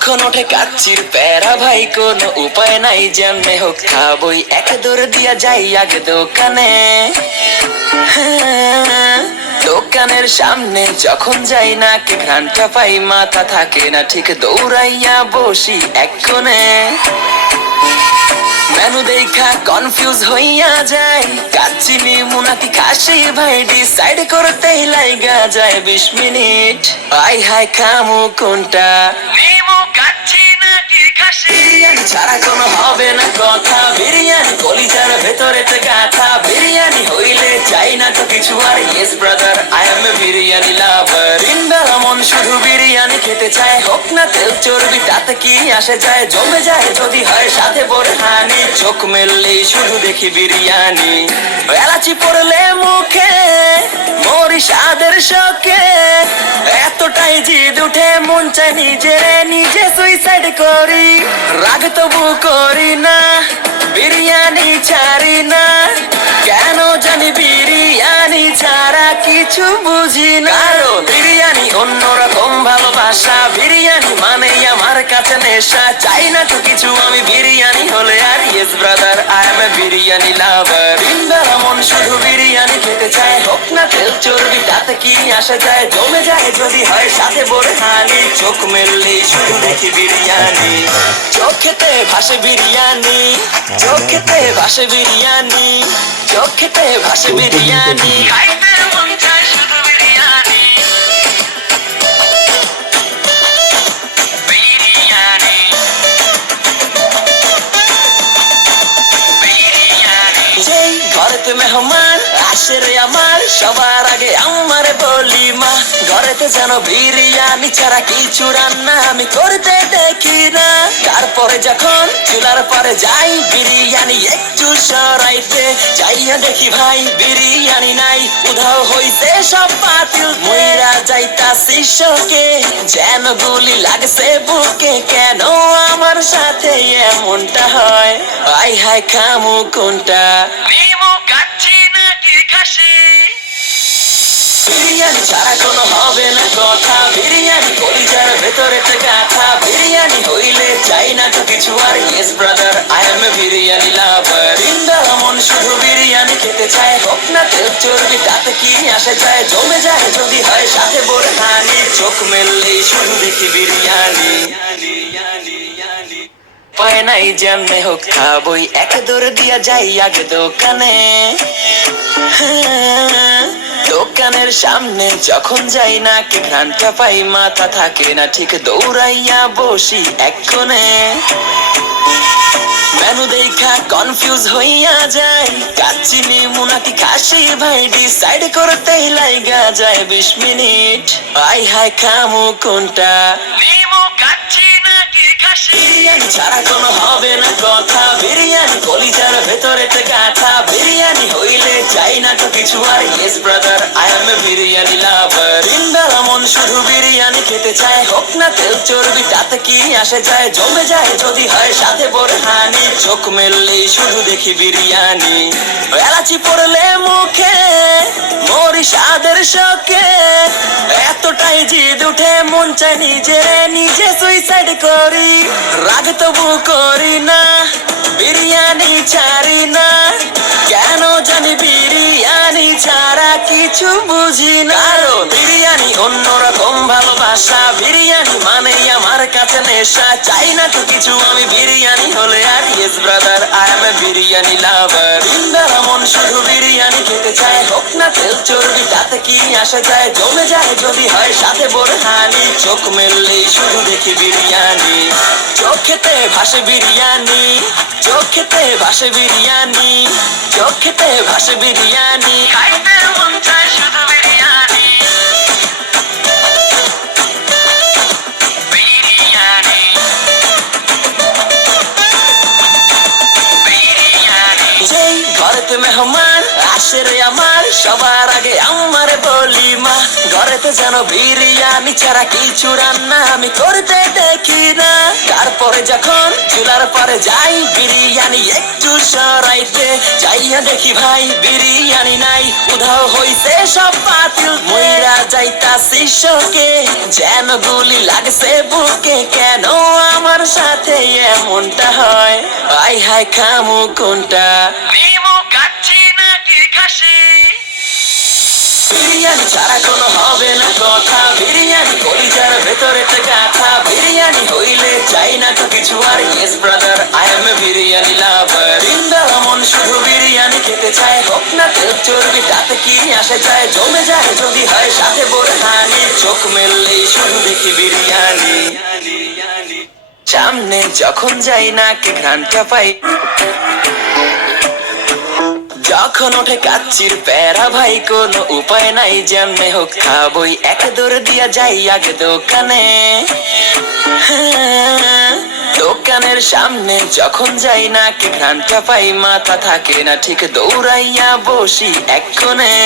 যখন ওঠে কাচ্চির প্যারা ভাই কোনো উপায় নাই, যেমনে হোক খাবই, এক দৌড় দিয়া যাই আগে দোকানে। দোকানের সামনে যখন যাই না কে ঘ্রাণটা পাই, মাথা থাকে না ঠিক, দৌড়াইয়া বসি এক কোণে। মেনু দেখা কনফিউজ হইয়া যায়, কাচ্চি নিমু নাকি খাসি ভাই ডিসাইড করতেই লাইগা যায় 20 মিনিট। আই হাই খামু কোনটা, নিমু কাচ্চি নাকি খাসি? বিরিয়ানি ছাড়া কোনো হবে না কথা, বিরিয়ানি কলিজার ভেতরে গাথা। বিরিয়ানি হইলে চাই না তো কিছু আর, yes brother I M A biryani লাভার। দিনবেলা মন শুধু বিরিয়ানি খেতে চায়, হোক না তেল চর্বি তাতে কি আসে যায়, জমে যায় যদি হয় সাথে বোরহানি। চোখ মেললেই শুধু দেখি বিরিয়ানি, এলাচি পড়লে মুখে মরি স্বাদের শোকে। এতটাই জিদ উঠে মন চাই নিজে সুইসাইড করি, রাগ তবু করি না, বিরিয়ানি ছাড়ি না। কেন জানি বিরিয়ানি ছাড়া কিছু বুঝি না, বিরিয়ানি অন্যরকম ভালোবাসা। বিরিয়ানি মানে আমার কাছে নেশা, চাই না তো কিছু আমি বিরিয়ানি হলে আর, yes brother I M A biryani লাভার। দিনবেলা মন শুধু বিরিয়ানি খেতে চায়, হোক না তেল চর্বি তাতে কি আসে যায়, জমে যায় যদি হয় সাথে বোরহানি। চোখ মেললেই শুধু দেখি বিরিয়ানি, চোখেতে ভাসে বিরিয়ানি, চোখেতে ভাসে বিরিয়ানি, চোখেতে ভাসে বিরিয়ানি। খাইতে মন চায় শুধু বিরিয়ানি, বিরিয়ানি, বিরিয়ানি। যেই ঘরেতে মেহমান আসে রে আমার, সবার আগে আমার বলি মা, ঘরেতে যেন বিরিয়ানি ছাড়া কিছু রান্না আমি করতে দেখি না। তারপরে যখন চুলার পরে যাই বিরিয়ানি একটু সরাইতে, যাইয়া দেখি ভাই বিরিয়ানি নাই, উধাও হইছে সব পাতিল। মইরা যাইতাছি শোকে, যেন গুলি লাগছে বুকে, কেন আমার সাথে এমনটা হয়? আই হাই খামু কোনটা, নিমু কাচ্চি নাকি খাসি? বিরিয়ানি ছাড়া কোনো হবে না কথা, বিরিয়ানি কলিজার ভেতরে গাথা। বিরিয়ানি হইলে চাই না তো কিছু আর, yes brother I M A biryani লাভার। দিনবেলা মন শুধু বিরিয়ানি খেতে চায়, হোক না তেল চর্বি তাতে কি আসে যায়, জমে যায় যদি হয় সাথে বোরহানি। চোখ মেললেই শুধু দেখি বিরিয়ানি, পায় নাই যেমনে হোক খাবই, এক দৌড় দিয়া যাই আগে দোকানে। দোকানের সামনে যখন যাই না কে ঘ্রাণটা পাই, মাথা থাকে না ঠিক, দৌড়াইয়া বসি এক কোণে। মেনু দেখা কনফিউজ হইয়া যায়, কাচ্চি নিমু নাকি খাসি ভাই ডিসাইড করতেই লাইগা যায় 20 মিনিট। আই হাই খামু কোনটা, নিমু কাচ্চি নাকি খাসি? বিরিয়ানি ছাড়া কোনো হবে না কথা, বিরিয়ানি কলিজার ভেতরে গাথা। বিরিয়ানি হইলে চাই না তো কিছু আর, yes brother I M A biryani লাভার। দিনবেলা মন শুধু বিরিয়ানি খেতে চায়, হোক না তেল চর্বি তাতে কি আসে যায়, জমে যায় যদি হয় সাথে বোরহানি। চোখ মেললেই শুধু দেখি বিরিয়ানি, এলাচি পড়লে মুখে মরি স্বাদের শোকে। এতটাই জিদ উঠে মন চাই নিজে সুইসাইড করি, রাগ তবু করি না, বিরিয়ানি ছাড়ি না। কেন জানি বিরিয়ানি ছাড়া কিছু বুঝি না, বিরিয়ানি অন্যরকম ভালোবাসা। বিরিয়ানি মানে আমার কাছে নেশা, চাই না তো কিছু আমি বিরিয়ানি হলে আর, yes brother I M A biryani লাভার। দিনবেলা মন শুধু বিরিয়ানি খেতে চায়, হোক না তেল চর্বি তাতে কি আসে যায়, জমে যায় যদি হয় সাথে বোরহানি। চোখ মেললেই শুধু দেখি বিরিয়ানি, চোখেতে ভাসে বিরিয়ানি, চোখেতে ভাসে বিরিয়ানি, চোখেতে ভাসে বিরিয়ানি। খাইতে মন চায় শুধু বিরিয়ানি, বিরিয়ানি, বিরিয়ানি। যেই ঘরেতে মেহমান আসে রে আমার, সবার আগে আমার বলি মা, ঘরেতে যেন বিরিয়ানি ছাড়া কিছু রান্না আমি করতে দেখি না। তারপরে যখন চুলার পরে যাই বিরিয়ানি একটু সরাইতে, যাইয়া দেখি ভাই বিরিয়ানি নাই, উধাও হইছে সব পাতিল। মইরা যাইতাছি শোকে, যেন গুলি লাগছে বুকে, কেন হায় খামু কোনটা, নিমু কাচ্চি নাকি খাসি? বিরিয়ানি ছাড়া কোনো হবে না কথা, বিরিয়ানি কলিজার ভেতরে গাথা, বিরিয়ানি হইলে চাই না তো কিছু আর। Yes brother, I M A biryani লাভার। ইন্দারা মন শুধু বিরিয়ানি খেতে চায়, হোক না তেল চর্বি তাতে কি আসে যায়, জমে যায় যদি হয় সাথে বোরহানি, চোখ মেললেই শুধু দেখি বিরিয়ানি। সামনে যখন যাই না কে ঘ্রাণটা পাই, যখন ওঠে কাচ্চির প্যারা ভাই কোনো উপায় নাই, যেমনে হোক খাবই, এক দৌড় দিয়া যাই আগে দোকানে। দোকানের সামনে যখন যাই না কে ঘ্রাণটা পাই, মাথা থাকে না ঠিক দৌড়াইয়া বসি এক কোণে।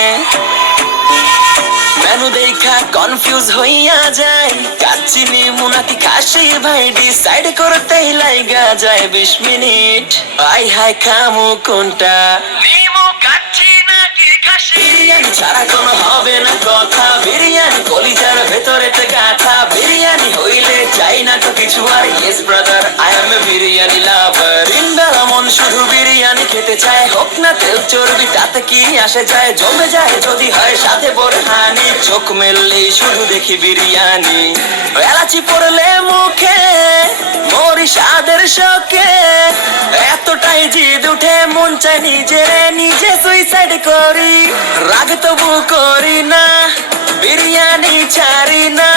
মেনু দেখা কনফিউজ হইয়া যায়, কাচ্চি নিমু নাকি খাসি ভাই ডিসাইড করতেই লাইগা যায় 20 মিনিট। আই হায় খামু কোনটা, নিমু কাচ্চি নাকি খাসি? বিরিয়ানি ছাড়া কোনো হবে না কথা, বিরিয়ানি কলিজার ভেতরে গাথা, বিরিয়ানি হইলে চাই না তো কিছু আর। Yes brother, I M A biryani লাভার। ইন্দারা মন শুধু বিরিয়ানি খেতে চায়, হোক না তেল চর্বি তাতে কি আসে যায়, জমে যায় যদি হয় সাথে বোরহানি, চোখ মেললেই শুধু দেখি বিরিয়ানি। এলাচি পড়লে মুখে মরি স্বাদের শোকে, এতটাই জিদ উঠে মন চায় নিজে সুইসাইড করি, রাগ তবু করি না, বিরিয়ানি ছাড়ি না,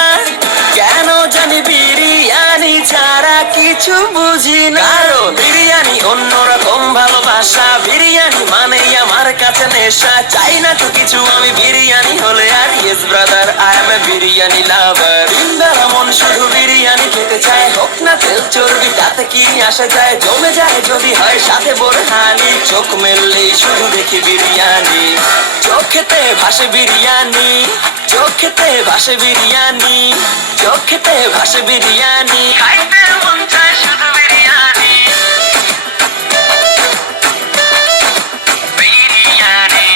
কেন জানি বিরিয়ানি ছাড়া কিছু বুঝি না। কারণ বিরিয়ানি অন্যরকম ভালোবাসা, বিরিয়ানি মানে আমার কাছে নেশা, চাই না তো কিছু আমি বিরিয়ানি হলে আর। Yes brother, I M A biryani লাভার। ইন্দারা মন শুধু বিরিয়ানি খেতে চায়, হোক না তেল চর্বি তাতে কি আসে যায়, জমে যায় যদি হয় সাথে বোরহানি, চোখ মেললেই শুধু দেখি বিরিয়ানি। চোখেতে ভাসে বিরিয়ানি, চোখেতে ভাসে বিরিয়ানি, চোখেতে ভাসে বিরিয়ানি, খাইতে মন চায় শুধু বিরিয়ানি। বিরিয়ানি,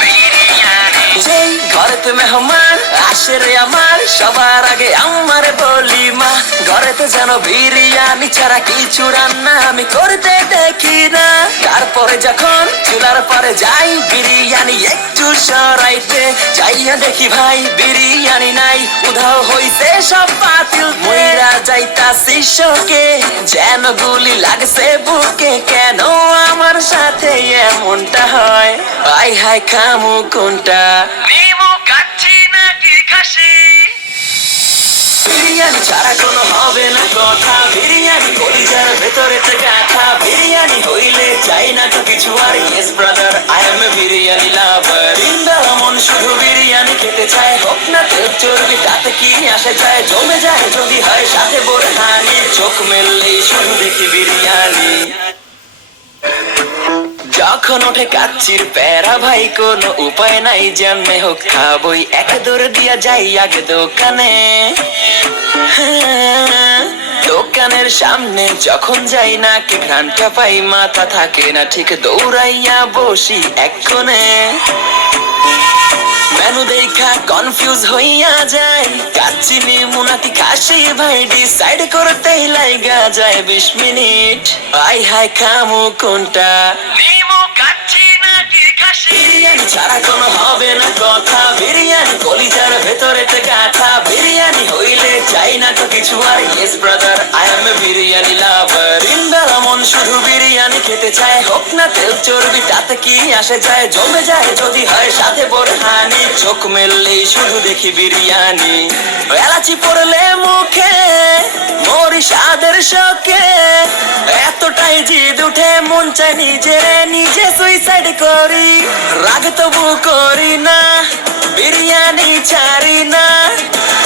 বিরিয়ানি। যেই ঘরেতে মেহমান আসে রে আমার, সবার আগে আমার বলি মা, ঘরেতে যেন বিরিয়ানি ছাড়া কিছু রান্না আমি করতে দেখি না। তারপরে যখন চুলার পরে যাই বিরিয়ানি একটু সরাইতে, যাইয়া দেখি ভাই বিরিয়ানি নাই, উধাও হইছে সব পাতিল, মইরা যাইতাছি শোকে, যেন গুলি লাগছে বুকে, কেন আমার সাথে এমনটা হয়? আই হায় খামু কোনটা, নিমু কাচ্চি নাকি খাসি? বিরিয়ানি ছাড়া কোনো হবে না কথা, বিরিয়ানি কলিজার ভেতরে গাথা, বিরিয়ানি হইলে চাই না তো কিছু আর। Yes brother, I M A biryani লাভার। ইন্দারা মন শুধু বিরিয়ানি খেতে চায়, হোক না তেল চর্বি তাতে কি আসে যায়, জমে যায় যদি হয় সাথে বোরহানি, চোখ মেললেই শুধু দেখি বিরিয়ানি। যখন ওঠে কাচ্চির প্যারা ভাই কোনো উপায় নাই, যেমনে হোক খাবই, এক দৌড় দিয়া যাই আগে দোকানে। দোকানের সামনে যখন যাই না কে ঘ্রাণটা পাই, মাথা থাকে না ঠিক দৌড়াইয়া বসি এক কোণে। মেনু দেখা কনফিউজ হইয়া যায়, কাচ্চি নিমু নাকি খাসি ভাই ডিসাইড করতেই লাইগা যায় 20 মিনিট। আই হায় খামু কোনটা, নিমু কাচ্চি নাকি খাসি? বিরিয়ানি ছাড়া কোনো হবে না কথা, বিরিয়ানি কলিজার ভেতরে গাথা, বিরিয়ানি হইলে চাই না তো কিছু আর। Yes brother, I M A biryani লাভার। ইন্দারা মন শুধু বিরিয়ানি খেতে চায়, হোক না তেল চর্বি তাতে কি আসে যায়, জমে যায় যদি হয় সাথে বোরহানি, চোখ মেললেই শুধু দেখি বিরিয়ানি। এলাচি পড়লে মুখে মরি স্বাদের শোকে, এতটাই জিদ উঠে মন চায় নিজে সুইসাইড করি, রাগ তবু করি না, বিরিয়ানি ছাড়ি না,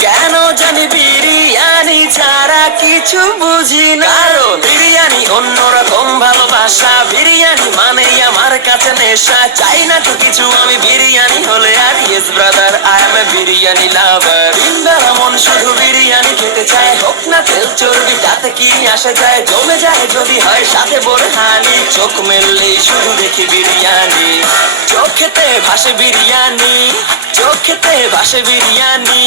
কেন জানি বিরিয়ানি ছাড়া কিছু বুঝি না। কারণ বিরিয়ানি অন্যরকম ভালোবাসা, বিরিয়ানি মানে আমার কাছে নেশা, চাই না তো কিছু আমি বিরিয়ানি হলে আর। Yes brother, I M A biryani লাভার। ইন্দারা মন শুধু বিরিয়ানি খেতে চায়, হোক না তেল চর্বি তাতে কি আসে যায়, জমে যায় যদি হয় সাথে বোরহানি, চোখ মেললেই শুধু দেখি বিরিয়ানি। চোখেতে ভাসে বিরিয়ানি, চোখেতে ভাসে বিরিয়ানি,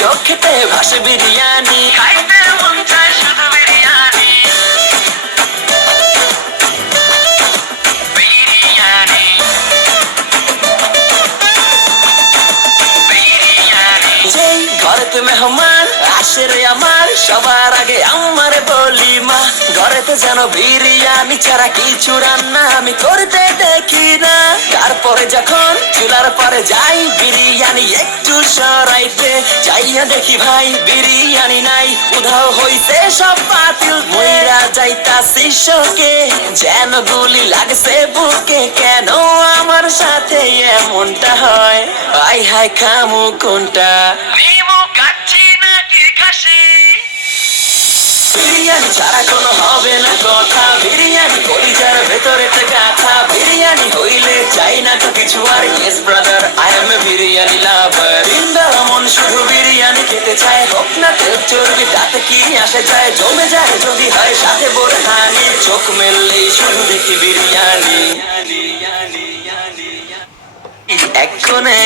চোখেতে ভাসে বিরিয়ানি, খাইতে মন চায় শুধু বিরিয়ানি। ঘরেতে যেন বিরিয়ানি ছাড়া কিছু রান্না আমি করতে দেখি না। তারপরে যখন চুলার পরে যাই বিরিয়ানি একটু সরাইতে যাইয়া দেখি ভাই বিরিয়ানি নাই, উধাও হইছে সব পাতিল। মইরা যাইতাছি শোকে, যেন গুলি লাগছে বুকে, কেন আমার সাথে এমনটা হয়? আই হাই খামু কোনটা, নিমু কাচ্চি নাকি খাসি? বিরিয়ানি ছাড়া কোনো হবে না কথা, বিরিয়ানি কলিজার ভেতরে গাথা। বিরিয়ানি হইলে চাই না তো কিছু আর, yes brother I M A biryani লাভার। দিনবেলা মন শুধু বিরিয়ানি খেতে চায়, হোক না তেল চর্বি তাতে কি আসে যায়? জমে যায় যদি হয় সাথে বোরহানি, চোখ মেললেই শুধু দেখি বিরিয়ানি। এক কোণে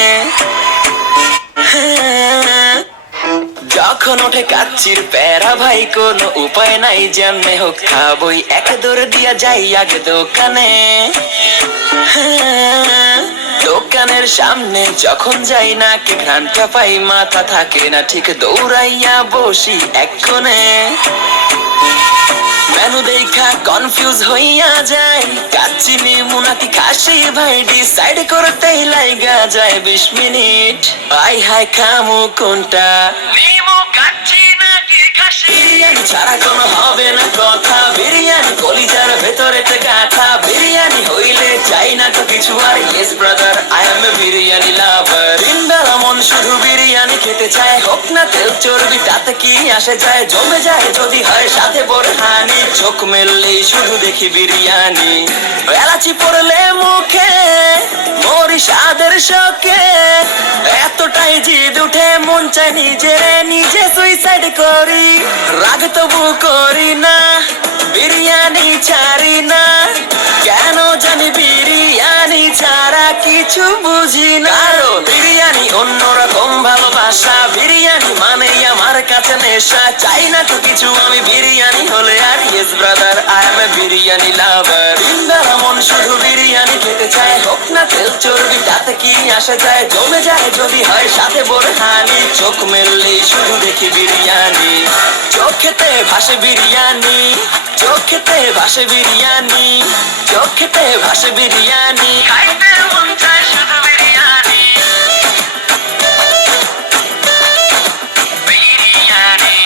যখন ওঠে কাচ্চির প্যারা ভাই কোনো উপায় নাই, যেমনে হোক খাবই, এক দৌড় দিয়া যাই আগে দোকানে। দোকানের সামনে যখন যাই না কে ঘ্রাণটা পাই, মাথা থাকে না ঠিক, দৌড়াইয়া বসি এক কোণে। মেনু দেখা কনফিউজ হইয়া যায়, কাচ্চি নিমু নাকি খাসি ভাই ডিসাইড করতেই লাইগা যায় 20 মিনিট। আই হাই খামু কোনটা, নিমু কাচ্চি নাকি খাসি? বিরিয়ানি ছাড়া কোনো হবে না কথা, বিরিয়ানি কলিজার ভেতরে গাথা। বিরিয়ানি হইলে চাই না তো কিছু আর, yes brother I M A biryani লাভার। দিনবেলা মন শুধু বিরিয়ানি খেতে চায়, হোক না তেল চর্বি তাতে কি আসে যায়? জমে যায় যদি হয় সাথে বোরহানি, চোখ মেললেই শুধু দেখি বিরিয়ানি। এলাচি পড়লে মুখে মরি স্বাদের শোকে, এতটাই জিদ উঠে মন চাই নিজে সুইসাইড করি। রাগ তবু করি না, বিরিয়ানি ছাড়ি না, কেন জানি বিরিয়ানি ছাড়া কিছু বুঝি না। বিরিয়ানি অন্যরকম ভালোবাসা, বিরিয়ানি মানে আমার কাছে নেশা। চাই না তো কিছু আমি বিরিয়ানি হলে আর, yes brother I M A biryani লাভার। দিনবেলা মন শুধু বিরিয়ানি খেতে চায়, হোক না তেল চর্বি তাতে কি আসে যায়? জমে যায় যদি হয় সাথে বোরহানি, চোখ মেললেই শুধু দেখি বিরিয়ানি। চোখেতে ভাসে বিরিয়ানি, চোখেতে ভাসে বিরিয়ানি, চোখেতে ভাসে বিরিয়ানি, খাইতে মন চায় শুধু বিরিয়ানি। বিরিয়ানি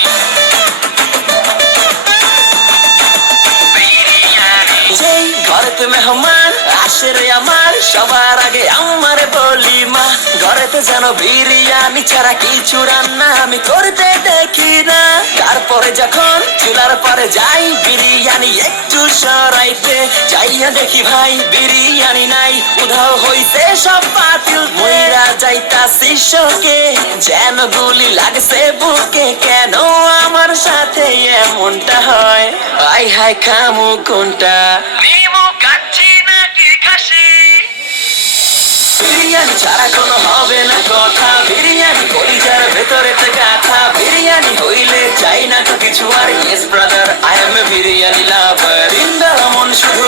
যেই ঘরেতে মেহমান আসে রে আমার, সবার আগে আমার বলি মা। ঘরেতে যেন বিরিয়ানি ছাড়া কিছু রান্না আমি করতে দেখি না। তারপরে যখন চুলার পরে যাই বিরিয়ানি একটু সরাইতে যাইয়া দেখি ভাই বিরিয়ানি নাই, উধাও হইছে সব পাতিল। মইরা যাইতাছি শোকে, যেন গুলি লাগছে বুকে, কেন আমার সাথে এমনটা হয়? আই হাই খামু কোনটা, নিমু কাচ্চি নাকি খাসি? বিরিয়ানি ছাড়া কোনো হবে না কথা, বিরিয়ানি কলিজার ভেতরে গাথা। বিরিয়ানি হইলে চাই না তো কিছু আর, yes brother I M A biryani লাভার। দিনবেলা মন শুধু